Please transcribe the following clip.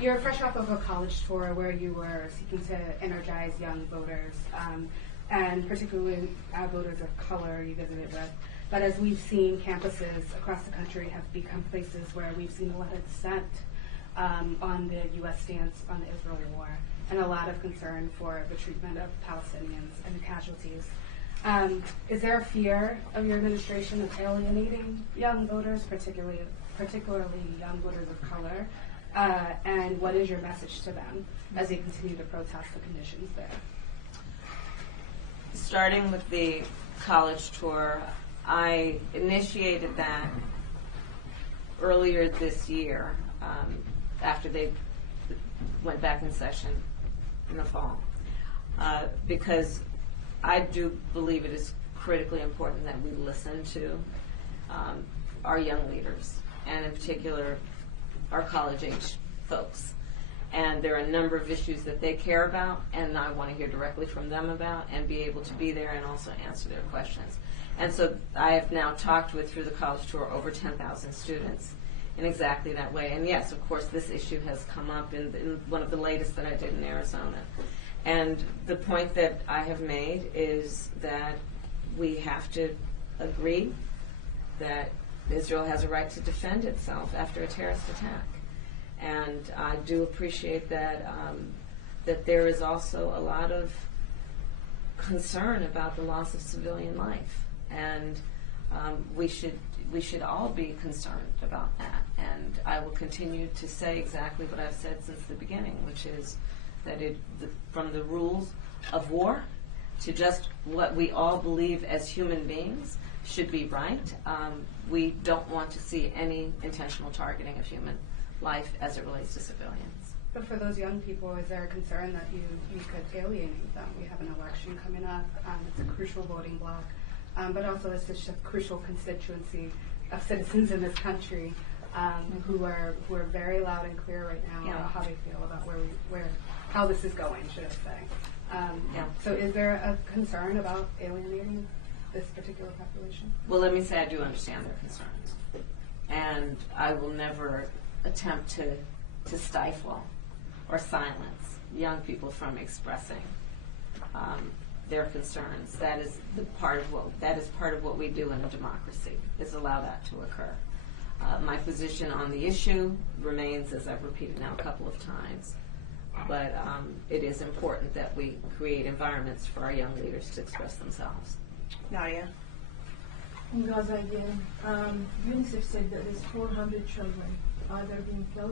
You're fresh off of a college tour where you were seeking to energize young voters, and particularly voters of color you visited with. But as we've seen, campuses across the country have become places where we've seen a lot of dissent on the U.S. stance on the Israel war, and a lot of concern for the treatment of Palestinians and casualties. Is there a fear of your administration of alienating young voters, particularly young voters of color? And what is your message to them as they continue to protest the conditions there? Starting with the college tour, I initiated that earlier this year, after they went back in session in the fall, because I do believe it is critically important that we listen to our young leaders, and in particular our college-age folks. And there are a number of issues that they care about, and I want to hear directly from them about, and be able to be there and also answer their questions. And so I have now talked with, through the college tour, over 10,000 students in exactly that way. And yes, of course, this issue has come up in one of the latest that I did in Arizona. And the point that I have made is that we have to agree that Israel has a right to defend itself after a terrorist attack. And I do appreciate that that there is also a lot of concern about the loss of civilian life, and we should all be concerned about that. And I will continue to say exactly what I've said since the beginning, which is that from the rules of war to just what we all believe as human beings should be right. We don't want to see any intentional targeting of human life as it relates to civilians. But for those young people, is there a concern that you could alienate them? We have an election coming up. It's a crucial voting bloc, but also it's just a crucial constituency of citizens in this country who are very loud and clear right now about how they feel about how this is going, should I say. So is there a concern about alienating this particular population? Well, let me say I do understand their concerns, and I will never attempt to stifle or silence young people from expressing their concerns. That is part of what we do in a democracy, is allow that to occur. My position on the issue remains, as I've repeated now a couple of times, but it is important that we create environments for our young leaders to express themselves. Nadia? In Gaza again, UNICEF said that there's 400 children either being killed